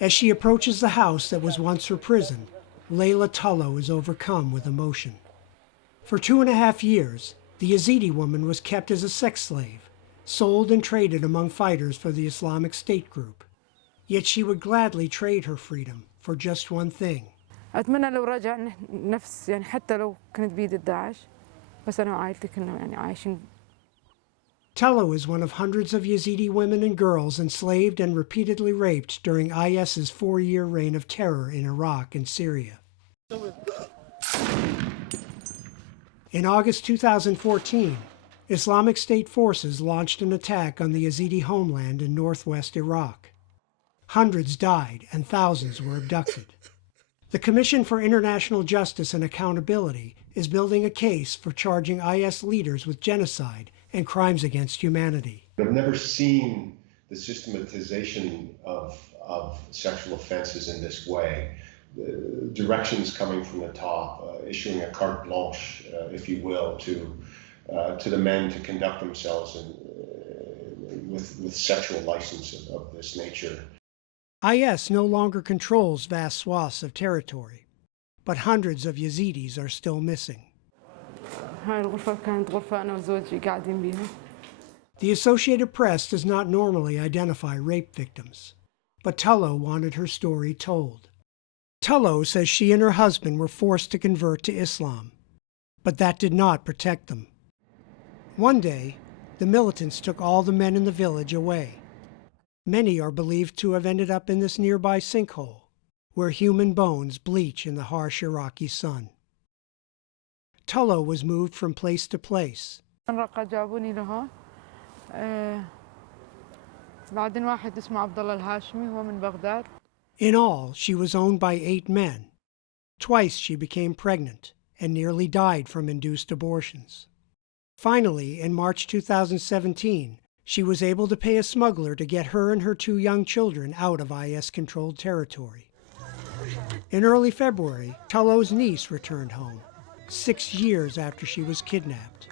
As she approaches the house that was once her prison, Laila Taloo is overcome with emotion. For 2.5 years, the Yazidi woman was kept as a sex slave, sold and traded among fighters for the Islamic State group. Yet she would gladly trade her freedom for just one thing. أتمنى لو رجع نفس يعني حتى لو كنت بيد الداعش بس أنا وعائلتي كنا يعني عايشين. Taloo is one of hundreds of Yazidi women and girls enslaved and repeatedly raped during IS's 4-year reign of terror in Iraq and Syria. In August 2014, Islamic State forces launched an attack on the Yazidi homeland in northwest Iraq. Hundreds died and thousands were abducted. The Commission for International Justice and Accountability is building a case for charging IS leaders with genocide and crimes against humanity. I've never seen the systematization of sexual offenses in this way. The directions coming from the top, issuing a carte blanche, if you will, to the men to conduct themselves with sexual license of this nature. IS no longer controls vast swaths of territory, but hundreds of Yazidis are still missing. The Associated Press does not normally identify rape victims, but Taloo wanted her story told. Taloo says she and her husband were forced to convert to Islam, but that did not protect them. One day, the militants took all the men in the village away. Many are believed to have ended up in this nearby sinkhole, where human bones bleach in the harsh Iraqi sun. Taloo was moved from place to place. In all, she was owned by 8 men. Twice she became pregnant and nearly died from induced abortions. Finally, in March 2017, she was able to pay a smuggler to get her and her 2 young children out of IS-controlled territory. In early February, Taloo's niece returned home, 6 years after she was kidnapped.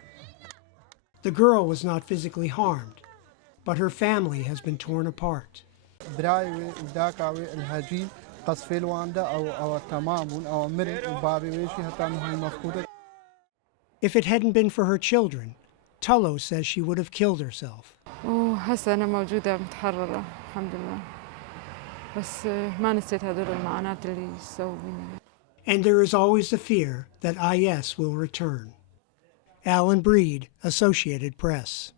The girl was not physically harmed, but her family has been torn apart. If it hadn't been for her children, Taloo says she would have killed herself. وهسه أنا موجودة متحررة الحمد لله بس ما نسيت هذول المعاناة اللي سووا بينا. And there is always the fear that IS will return. Alan Breed, Associated Press.